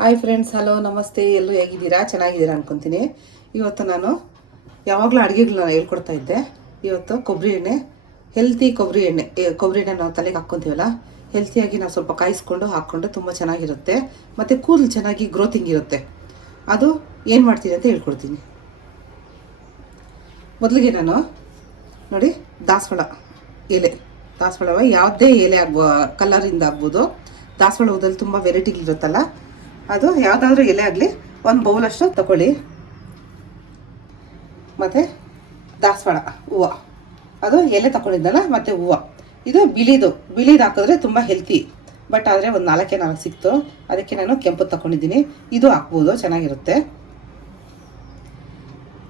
Hi friends, hello, ನಮಸ್ತೆ. ಎಲ್ಲರೂ ಹೇಗಿದ್ದೀರಾ? ಚೆನ್ನಾಗಿದ್ದೀರಾ ಅನ್ಕೊತೀನಿ. ಇವತ್ತು ನಾನು ಯಾವಾಗಲೂ ಅಡುಗೆಗಳನ್ನ ಹೇಳ್ಕೊಡ್ತಾ ಇದ್ದೆ. ಇವತ್ತು ಕೊಬ್ಬರಿ ಎಣ್ಣೆ, ಹೆಲ್ತಿ ಕೊಬ್ಬರಿ ಎಣ್ಣೆ ನಾವು ತಲೆಗೆ ಹಾಕ್ಕೊತೀವಲ್ಲ, ಹೆಲ್ತಿಯಾಗಿ ನಾವು ಸ್ವಲ್ಪ ಕಾಯಿಸ್ಕೊಂಡು ಹಾಕ್ಕೊಂಡ್ರೆ ತುಂಬ ಚೆನ್ನಾಗಿರುತ್ತೆ. ಮತ್ತು ಕೂದಲು ಚೆನ್ನಾಗಿ ಗ್ರೋತಿಂಗ್ ಇರುತ್ತೆ. ಅದು ಏನು ಮಾಡ್ತೀನಿ ಅಂತ ಹೇಳ್ಕೊಡ್ತೀನಿ. ಮೊದಲಿಗೆ ನಾನು ನೋಡಿ, ದಾಸವಾಳ ಯಾವುದೇ ಎಲೆ ಕಲರಿಂದ ಆಗ್ಬೋದು. ದಾಸವಾಳ ಹೂದಲ್ಲಿ ತುಂಬ ವೆರೈಟಿಗಳಿರುತ್ತಲ್ಲ, ಅದು ಯಾವುದಾದ್ರೂ ಎಲೆ ಆಗಲಿ ಒಂದು ಬೌಲಷ್ಟು ತಗೊಳ್ಳಿ. ಮತ್ತು ದಾಸವಾಳ ಹೂವು, ಅದು ಎಲೆ ತಗೊಂಡಿದ್ದಲ್ಲ, ಮತ್ತು ಹೂವು ಇದು ಬಿಳಿದು ಹಾಕಿದ್ರೆ ತುಂಬ ಹೆಲ್ತಿ. ಬಟ್ ಆದರೆ ಒಂದು 4 ಸಿಕ್ತು, ಅದಕ್ಕೆ ನಾನು ಕೆಂಪು ತಗೊಂಡಿದ್ದೀನಿ. ಇದು ಹಾಕ್ಬೋದು, ಚೆನ್ನಾಗಿರುತ್ತೆ.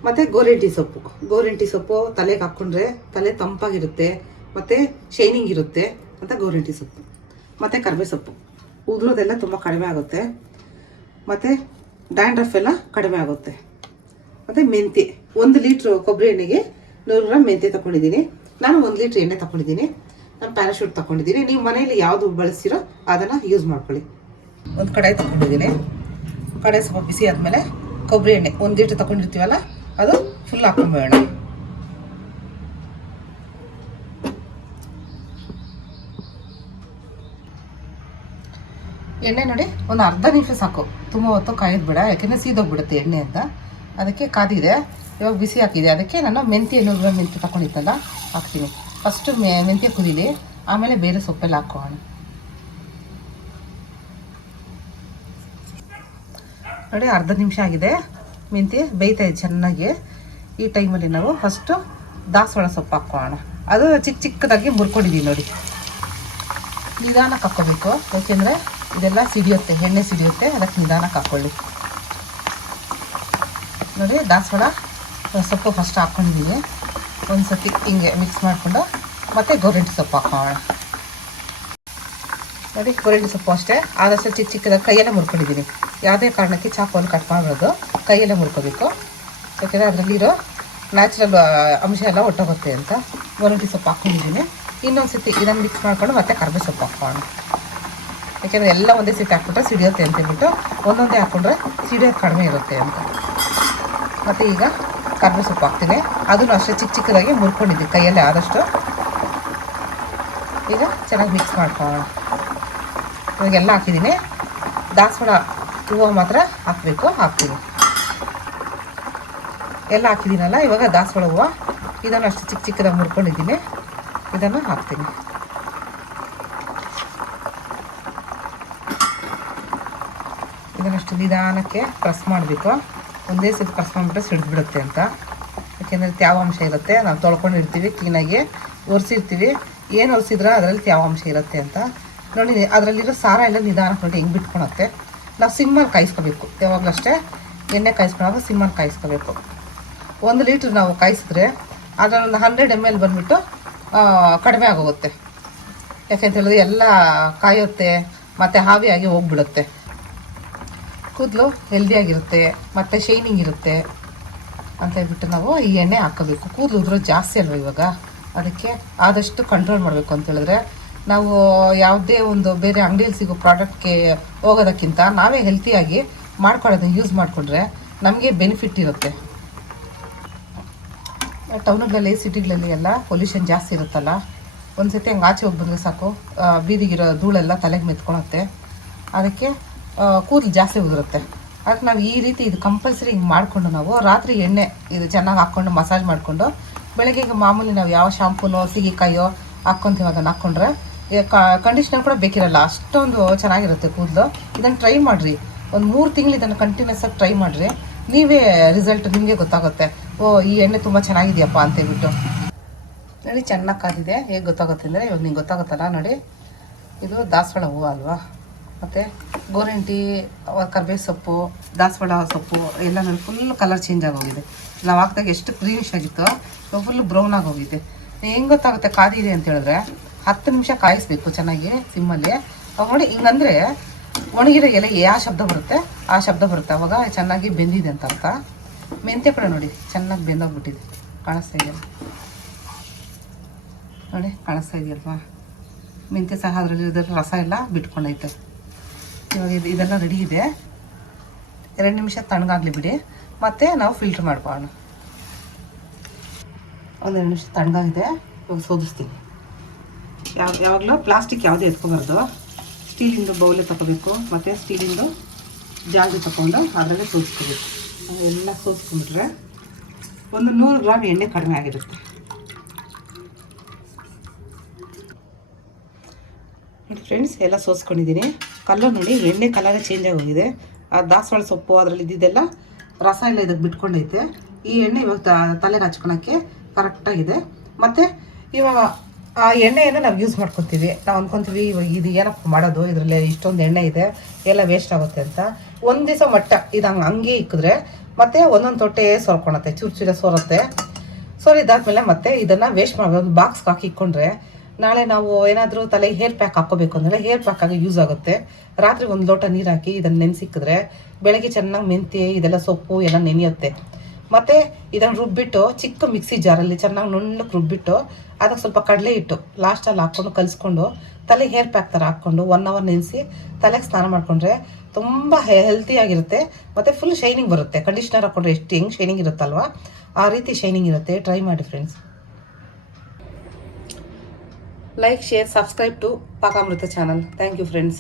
ಮತ್ತು ಗೋರಿಂಟಿ ಸೊಪ್ಪು ತಲೆಗೆ ಹಾಕ್ಕೊಂಡ್ರೆ ತಲೆ ತಂಪಾಗಿರುತ್ತೆ ಮತ್ತು ಶೈನಿಂಗ್ ಇರುತ್ತೆ ಅಂತ ಗೋರಿಂಟಿ ಸೊಪ್ಪು. ಮತ್ತು ಕರಿಬೇವು ಸೊಪ್ಪು ಉದುರೋದೆಲ್ಲ ತುಂಬ ಕಡಿಮೆ ಆಗುತ್ತೆ. ಮತ್ತು ಡ್ಯಾಂಡ್ರಫ್ ಎಲ್ಲ ಕಡಿಮೆ ಆಗುತ್ತೆ. ಮತ್ತು ಮೆಂತ್ಯ, 1 ಲೀಟ್ರ್ ಕೊಬ್ಬರಿ ಎಣ್ಣೆಗೆ 100 ಗ್ರಾಮ್ ಮೆಂತ್ಯ ತಗೊಂಡಿದ್ದೀನಿ. ನಾನು 1 ಲೀಟ್ರ್ ಎಣ್ಣೆ ತಗೊಂಡಿದ್ದೀನಿ. ನಾನು ಪ್ಯಾರಾಶೂಟ್ ತಗೊಂಡಿದ್ದೀನಿ. ನೀವು ಮನೆಯಲ್ಲಿ ಯಾವುದು ಬಳಸ್ತೀರೋ ಅದನ್ನು ಯೂಸ್ ಮಾಡ್ಕೊಳ್ಳಿ. ಒಂದು ಕಡಾಯಿ ತಗೊಂಡಿದ್ದೀನಿ. ಕಡಾಯಿ ಸ್ವಲ್ಪ ಬಿಸಿ ಆದಮೇಲೆ ಕೊಬ್ಬರಿ ಎಣ್ಣೆ 1 ಲೀಟ್ರ್ ತಗೊಂಡಿರ್ತೀವಲ್ಲ, ಅದು ಫುಲ್ ಹಾಕೊಂಡ್ಬೇಡ. ಎಣ್ಣೆ ನೋಡಿ, ಒಂದು ಅರ್ಧ ನಿಮಿಷ ಸಾಕು, ತುಂಬ ಹೊತ್ತು ಕಾಯೋದು ಬೇಡ, ಯಾಕೆಂದರೆ ಸೀದೋಗ್ಬಿಡುತ್ತೆ ಎಣ್ಣೆ ಅಂತ. ಅದಕ್ಕೆ ಕಾದಿದೆ, ಇವಾಗ ಬಿಸಿ ಹಾಕಿದೆ. ಅದಕ್ಕೆ ನಾನು ಮೆಂತ್ಯ 100 ಗ್ರಾಮ್ ಮೆಂತ್ಯ ತಗೊಂಡಿದ್ದಲ್ಲ ಹಾಕ್ತೀನಿ. ಫಸ್ಟು ಮೆಂತ್ಯ ಕುದೀಲಿ, ಆಮೇಲೆ ಬೇರೆ ಸೊಪ್ಪೆಲ್ಲ ಹಾಕೋಣ. ನೋಡಿ, ಅರ್ಧ ನಿಮಿಷ ಆಗಿದೆ, ಮೆಂತ್ಯ ಬೇಯ್ತಾ ಇದೆ ಚೆನ್ನಾಗಿ. ಈ ಟೈಮಲ್ಲಿ ನಾವು ಫಸ್ಟು ದಾಸವಾಳ ಸೊಪ್ಪು ಹಾಕೋಣ. ಅದು ಚಿಕ್ಕದಾಗಿ ಮುರ್ಕೊಂಡಿದ್ದೀವಿ ನೋಡಿ. ನಿಧಾನಕ್ಕೆ ಹಾಕ್ಕೋಬೇಕು, ಯಾಕೆಂದರೆ ಇದೆಲ್ಲ ಸಿಡಿಯುತ್ತೆ, ಎಣ್ಣೆ ಸಿಡಿಯುತ್ತೆ. ಅದಕ್ಕೆ ನಿಧಾನಕ್ಕೆ ಹಾಕ್ಕೊಳ್ಳಿ. ನೋಡಿ, ದಾಸವಾಳ ಸೊಪ್ಪು ಫಸ್ಟ್ ಹಾಕ್ಕೊಂಡಿದ್ದೀನಿ. ಒಂದು ಸತಿ ಹಿಂಗೆ ಮಿಕ್ಸ್ ಮಾಡಿಕೊಂಡು ಮತ್ತೆ ಗೋರಿಂಟಿ ಸೊಪ್ಪು ಹಾಕೋಣ. ನೋಡಿ, ಗೋರಿಂಟಿ ಸೊಪ್ಪು ಅಷ್ಟೇ ಆದಷ್ಟು ಚಿಕ್ಕದಾಗಿ ಕೈಯಲ್ಲೇ ಮುರ್ಕೊಂಡಿದ್ದೀನಿ. ಯಾವುದೇ ಕಾರಣಕ್ಕೆ ಚಾಕುವನ್ನು ಕಟ್ ಮಾಡೋದು, ಕೈಯಲ್ಲೇ ಮುರ್ಕೋಬೇಕು. ಯಾಕೆಂದರೆ ಅದರಲ್ಲಿರೋ ನ್ಯಾಚುರಲ್ ಅಂಶ ಎಲ್ಲ ಹೊಟ್ಟೋಗುತ್ತೆ ಅಂತ ಗೋರಿಂಟಿ ಸೊಪ್ಪು ಹಾಕ್ಕೊಂಡಿದ್ದೀನಿ. ಇನ್ನೊಂದು ಸತಿ ಇದನ್ನು ಮಿಕ್ಸ್ ಮಾಡ್ಕೊಂಡು ಮತ್ತೆ ಕರಿಬೇವು ಸೊಪ್ಪು ಹಾಕೋಣ. ಯಾಕೆಂದರೆ ಎಲ್ಲ ಒಂದೇ ಸತಿ ಹಾಕ್ಬಿಟ್ರೆ ಸಿಡಿಯುತ್ತೆ ಅಂತೇಳ್ಬಿಟ್ಟು ಒಂದೊಂದೇ ಹಾಕ್ಕೊಂಡ್ರೆ ಸಿಡಿಯೋದು ಕಡಿಮೆ ಇರುತ್ತೆ ಅಂತ. ಮತ್ತು ಈಗ ಕರಿಬೇವು ಸೊಪ್ಪು ಹಾಕ್ತೀನಿ. ಅದನ್ನು ಅಷ್ಟೇ ಚಿಕ್ಕದಾಗಿ ಮುರ್ಕೊಂಡಿದ್ದೀನಿ ಕೈಯಲ್ಲೇ ಆದಷ್ಟು. ಈಗ ಚೆನ್ನಾಗಿ ಮಿಕ್ಸ್ ಮಾಡ್ಕೊಳ್ಳೋಣ. ಇವಾಗೆಲ್ಲ ಹಾಕಿದ್ದೀನಿ. ದಾಸವಾಳ ಹೂವು ಮಾತ್ರ ಹಾಕ್ತೀನಿ. ಎಲ್ಲ ಹಾಕಿದ್ದೀನಲ್ಲ, ಇವಾಗ ದಾಸವಾಳ ಹೂವು ಇದನ್ನು ಅಷ್ಟು ಚಿಕ್ಕದಾಗಿ ಮುರ್ಕೊಂಡಿದ್ದೀನಿ. ಇದನ್ನು ಹಾಕ್ತೀನಿ. ಇದನ್ನಷ್ಟು ನಿಧಾನಕ್ಕೆ ಪ್ರೆಸ್ ಮಾಡಬೇಕು. ಒಂದೇ ಸತಿ ಪ್ರೆಸ್ ಮಾಡಿಬಿಟ್ರೆ ಸಿಡಿದ್ಬಿಡುತ್ತೆ ಅಂತ. ಯಾಕೆಂದರೆ ತ್ಯಾವಾಂಶ ಇರುತ್ತೆ. ನಾವು ತೊಳ್ಕೊಂಡಿರ್ತೀವಿ, ಕ್ಲೀನಾಗಿ ಒರೆಸಿರ್ತೀವಿ. ಏನು ಒರೆಸಿದ್ರೆ ಅದರಲ್ಲಿ ತ್ಯಾವಾಂಶ ಇರುತ್ತೆ ಅಂತ. ನೋಡಿ, ಅದರಲ್ಲಿರೋ ಸಾರ ಎಲ್ಲ ನಿಧಾನಕ್ಕೆ ನೋಡಿ ಹೆಂಗೆ ಬಿಟ್ಕೊಳತ್ತೆ. ನಾವು ಸಿಮ್ಮಲ್ಲಿ ಕಾಯಿಸ್ಕೋಬೇಕು. ಯಾವಾಗಲೂ ಅಷ್ಟೇ ಎಣ್ಣೆ ಕಾಯಿಸ್ಕೊಳ್ಳೋವಾಗ ಸಿಮ್ಮಲ್ಲಿ ಕಾಯಿಸ್ಕೋಬೇಕು. 1 ಲೀಟ್ರ್ ನಾವು ಕಾಯಿಸಿದ್ರೆ ಅದರೊಂದು 100 ml ಬಂದುಬಿಟ್ಟು ಕಡಿಮೆ ಆಗೋಗುತ್ತೆ. ಯಾಕೆಂತ ಹೇಳಿದ್ರೆ ಎಲ್ಲ ಕಾಯುತ್ತೆ ಮತ್ತು ಹಾವಿಯಾಗಿ ಹೋಗ್ಬಿಡುತ್ತೆ. ಕೂದಲು ಹೆಲ್ದಿಯಾಗಿರುತ್ತೆ ಮತ್ತು ಶೈನಿಂಗ್ ಇರುತ್ತೆ ಅಂತ ಹೇಳ್ಬಿಟ್ಟು ನಾವು ಈ ಎಣ್ಣೆ ಹಾಕೋಬೇಕು. ಕೂದಲು ಉದುರೋದು ಜಾಸ್ತಿ ಅಲ್ವ ಇವಾಗ, ಅದಕ್ಕೆ ಆದಷ್ಟು ಕಂಟ್ರೋಲ್ ಮಾಡಬೇಕು ಅಂತ ಹೇಳಿದ್ರೆ ನಾವು ಯಾವುದೇ ಒಂದು ಬೇರೆ ಅಂಗಡಿಯಲ್ಲಿ ಸಿಗೋ ಪ್ರಾಡಕ್ಟ್ಗೆ ಹೋಗೋದಕ್ಕಿಂತ ನಾವೇ ಹೆಲ್ತಿಯಾಗಿ ಮಾಡ್ಕೊಳ್ಳೋದನ್ನ ಯೂಸ್ ಮಾಡಿಕೊಂಡ್ರೆ ನಮಗೆ ಬೆನಿಫಿಟ್ ಇರುತ್ತೆ. ಟೌನುಗಳಲ್ಲಿ ಸಿಟಿಗಳಲ್ಲಿ ಎಲ್ಲ ಪೊಲ್ಯೂಷನ್ ಜಾಸ್ತಿ ಇರುತ್ತಲ್ಲ, ಒಂದು ಸತಿ ಹಂಗೆ ಆಚೆ ಹೋಗಿ ಬಂದರೆ ಸಾಕು, ಬೀದಿಗಿರೋ ಧೂಳೆಲ್ಲ ತಲೆಗೆ ಮೆತ್ಕೊಳುತ್ತೆ. ಅದಕ್ಕೆ ಕೂದಲು ಜಾಸ್ತಿ ಉದುರುತ್ತೆ. ಅದಕ್ಕೆ ನಾವು ಈ ರೀತಿ ಇದು ಕಂಪಲ್ಸರಿ ಹಿಂಗೆ ಮಾಡಿಕೊಂಡು ನಾವು ರಾತ್ರಿ ಎಣ್ಣೆ ಇದು ಚೆನ್ನಾಗಿ ಹಾಕ್ಕೊಂಡು ಮಸಾಜ್ ಮಾಡಿಕೊಂಡು ಬೆಳಗ್ಗೆ ಈಗ ಮಾಮೂಲಿ ನಾವು ಯಾವ ಶಾಂಪೂನೋ ಸೀಗೆಕಾಯೋ ಹಾಕ್ಕೊತೀವಿ ಅದನ್ನು ಹಾಕ್ಕೊಂಡ್ರೆ ಕಂಡೀಷ್ನರ್ ಕೂಡ ಬೇಕಿರಲ್ಲ, ಅಷ್ಟೊಂದು ಚೆನ್ನಾಗಿರುತ್ತೆ ಕೂದಲು. ಇದನ್ನು ಟ್ರೈ ಮಾಡಿರಿ, ಒಂದು 3 ತಿಂಗಳು ಇದನ್ನು ಕಂಟಿನ್ಯೂಸ್ ಆಗಿ ಟ್ರೈ ಮಾಡಿರಿ. ನೀವೇ ರಿಸಲ್ಟ್ ನಿಮಗೆ ಗೊತ್ತಾಗುತ್ತೆ. ಈ ಎಣ್ಣೆ ತುಂಬ ಚೆನ್ನಾಗಿದೆಯಪ್ಪ ಅಂತೇಳ್ಬಿಟ್ಟು. ನೋಡಿ, ಚೆನ್ನಾಗಿ ಕಾದಿದೆ. ಹೇಗೆ ಗೊತ್ತಾಗುತ್ತೆ ಅಂದರೆ ಇವಾಗ ನಿಂಗೆ ಗೊತ್ತಾಗುತ್ತಲ್ಲ. ನೋಡಿ, ಇದು ದಾಸವಾಳ ಹೂವು ಅಲ್ವಾ, ಮತ್ತು ಗೋರಿಂಟಿ, ಕರಿಬೇವು ಸೊಪ್ಪು, ದಾಸವಾಳ ಸೊಪ್ಪು ಎಲ್ಲ ನೋಡಿ ಫುಲ್ ಕಲರ್ ಚೇಂಜ್ ಆಗೋಗಿದೆ. ನಾವು ಹಾಕಿದಾಗ ಎಷ್ಟು ಕ್ರೀಮಿಶ್ ಆಗಿತ್ತು, ಇವಾಗ ಫುಲ್ ಬ್ರೌನ್ ಆಗೋಗಿದೆ. ಹೆಂಗೆ ಗೊತ್ತಾಗುತ್ತೆ ಕಾದಿದೆ ಅಂತ ಹೇಳಿದ್ರೆ 10 ನಿಮಿಷ ಕಾಯಿಸ್ಬೇಕು ಚೆನ್ನಾಗಿ ಸಿಮ್ಮಲ್ಲಿ. ಅವಾಗ ನೋಡಿ, ಹಿಂಗಂದರೆ ಒಣಗಿರೋ ಎಲೆ ಯಾವ ಶಬ್ದ ಬರುತ್ತೆ ಆ ಶಬ್ದ ಬರುತ್ತೆ, ಅವಾಗ ಚೆನ್ನಾಗಿ ಬೆಂದಿದೆ ಅಂತ ಅರ್ಥ. ಮೆಂತ್ಯ ಕೂಡ ನೋಡಿ ಚೆನ್ನಾಗಿ ಬೆಂದೋಗ್ಬಿಟ್ಟಿದೆ, ಕಾಣಿಸ್ತಾ ಇದೆಯಲ್ಲ ನೋಡಿ, ಕಾಣಿಸ್ತಾ ಇದೆಯಲ್ವಾ. ಮೆಂತ್ಯ ಸಹ ಅದರಲ್ಲಿ ರಸ ಎಲ್ಲ ಬಿಟ್ಕೊಂಡೈತೆ. ಇವಾಗ ಇದೆಲ್ಲ ರೆಡಿ ಇದೆ. 2 ನಿಮಿಷ ತಣ್ಣಗಾಗಲಿ ಬಿಡಿ, ಮತ್ತು ನಾವು ಫಿಲ್ಟ್ರ್ ಮಾಡ್ಕೊಳ್ಳೋಣ. 1 ನಿಮಿಷ ತಣ್ಣಗಾಗಿದೆ. ಇವಾಗ ಸೋದಿಸ್ತೀನಿ. ಯಾವಾಗಲೂ ಪ್ಲಾಸ್ಟಿಕ್ ಯಾವುದೇ ಎತ್ಕೊಬಾರ್ದು. ಸ್ಟೀಲಿಂದು ಬೌಲೇ ತಗೋಬೇಕು, ಮತ್ತು ಸ್ಟೀಲಿಂದು ಜಾಗಲಿ ತಗೊಂಡು ಅದರಲ್ಲೇ ಸೋದಿಸ್ತೀವಿ. ಎಲ್ಲ ಸೋಸ್ಕೊಂಡ್ಬಿಟ್ರೆ ಒಂದು 100 ಗ್ರಾಮ್ ಎಣ್ಣೆ ಕಡಿಮೆ ಆಗಿರುತ್ತೆ. ನೋಡಿ ಫ್ರೆಂಡ್ಸ್, ಎಲ್ಲ ಸೋಸ್ಕೊಂಡಿದ್ದೀನಿ. ಕಲರ್ ನೋಡಿ, ಎಣ್ಣೆ ಕಲರೇ ಚೇಂಜ್ ಆಗೋಗಿದೆ. ಆ ದಾಸವಾಳ ಸೊಪ್ಪು ಅದರಲ್ಲಿ ಇದ್ದಿದ್ದೆಲ್ಲ ರಸ ಎಲ್ಲ ಇದಕ್ಕೆ ಬಿಟ್ಕೊಂಡೈತೆ. ಈ ಎಣ್ಣೆ ಇವಾಗ ತಲೆಗೆ ಹಚ್ಕೊಳಕ್ಕೆ ಕರೆಕ್ಟಾಗಿದೆ. ಮತ್ತು ಇವಾಗ ಆ ಎಣ್ಣೆಯನ್ನು ನಾವು ಯೂಸ್ ಮಾಡ್ಕೊತೀವಿ. ನಾವು ಅಂದ್ಕೊತೀವಿ ಇವಾಗ ಇದು ಏನಪ್ಪ ಮಾಡೋದು, ಇದರಲ್ಲಿ ಇಷ್ಟೊಂದು ಎಣ್ಣೆ ಇದೆ, ಎಲ್ಲ ವೇಸ್ಟ್ ಆಗುತ್ತೆ ಅಂತ. ಒಂದು ದಿವಸ ಮಟ್ಟ ಇದು ಹಂಗೆ ಇಕ್ಕಿದ್ರೆ ಮತ್ತೆ ಒಂದೊಂದು ತೊಟ್ಟೆ ಸೋರ್ಕೊಳತ್ತೆ, ಚೂರು ಸೋರುತ್ತೆ. ಸೋರಿದಾದ್ಮೇಲೆ ಮತ್ತೆ ಇದನ್ನು ವೇಸ್ಟ್ ಮಾಡೋದು. ಒಂದು ಬಾಕ್ಸ್ಗೆ ಹಾಕಿ ಇಕ್ಕೊಂಡ್ರೆ ನಾಳೆ ನಾವು ಏನಾದರೂ ತಲೆಗೆ ಹೇರ್ ಪ್ಯಾಕ್ ಹಾಕ್ಕೋಬೇಕು ಅಂದರೆ ಹೇರ್ ಪ್ಯಾಕ್ ಆಗಿ ಯೂಸ್ ಆಗುತ್ತೆ. ರಾತ್ರಿ 1 ಲೋಟ ನೀರು ಹಾಕಿ ಇದನ್ನು ನೆನೆಸಿಕ್ಕಿದ್ರೆ ಬೆಳಗ್ಗೆ ಚೆನ್ನಾಗಿ ಮೆಂತ್ಯ ಇದೆಲ್ಲ ಸೊಪ್ಪು ಎಲ್ಲ ನೆನೆಯುತ್ತೆ. ಮತ್ತು ಇದನ್ನು ರುಬ್ಬಿಟ್ಟು ಚಿಕ್ಕ ಮಿಕ್ಸಿ ಜಾರಲ್ಲಿ ಚೆನ್ನಾಗಿ ನುಣ್ಣಕ್ಕೆ ರುಬ್ಬಿಟ್ಟು ಅದಕ್ಕೆ ಸ್ವಲ್ಪ ಕಡಲೆ ಹಿಟ್ಟು ಲಾಸ್ಟಲ್ಲಿ ಹಾಕ್ಕೊಂಡು ಕಲಿಸ್ಕೊಂಡು ತಲೆಗೆ ಹೇರ್ ಪ್ಯಾಕ್ ಥರ ಹಾಕ್ಕೊಂಡು 1 ಅವರ್ ನೆನೆಸಿ ತಲೆಗೆ ಸ್ನಾನ ಮಾಡಿಕೊಂಡ್ರೆ ತುಂಬ ಹೆಲ್ತಿಯಾಗಿರುತ್ತೆ. ಮತ್ತು ಫುಲ್ ಶೈನಿಂಗ್ ಬರುತ್ತೆ. ಕಂಡೀಷ್ನರ್ ಹಾಕ್ಕೊಂಡ್ರೆ ಎಷ್ಟು ಹೆಂಗೆ ಶೈನಿಂಗ್ ಇರುತ್ತಲ್ವ, ಆ ರೀತಿ ಶೈನಿಂಗ್ ಇರುತ್ತೆ. ಟ್ರೈ ಮಾಡಿ friends. Like, share, subscribe to Paka Amrutha channel. Thank you friends.